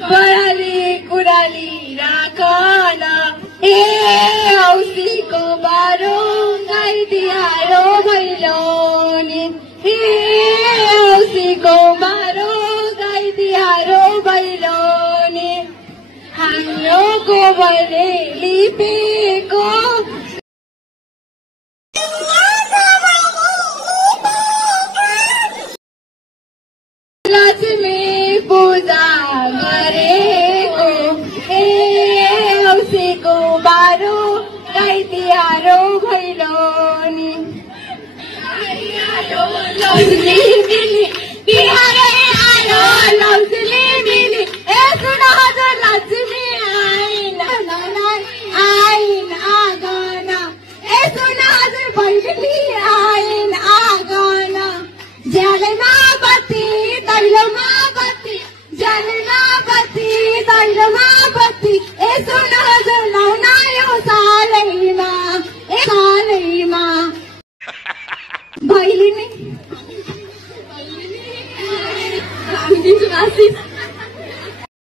बडाली कुराली राखन औसीको बारो गाइदिहारो भैलोनी औसीको बारो गाइदिहारो भैलोनी हाम्रो गोबरले लिपेको लक्ष्मी पूजा गरेको औसीको बारो गाइदिहारो भैलोनी लौसली मिली बिहारै आयो लौसली मिली सुन हजुर लक्ष्मी आइन आइन आगन सुन हजुर भैलेनी आइन आगन ज्यालेमा बत्ती दैलोमा बत्ती ज्यालेमा बत्ती दैलोमा बत्ती सुन हजुर लाउन यो सालैमा सालैमा भैलेनी आशिष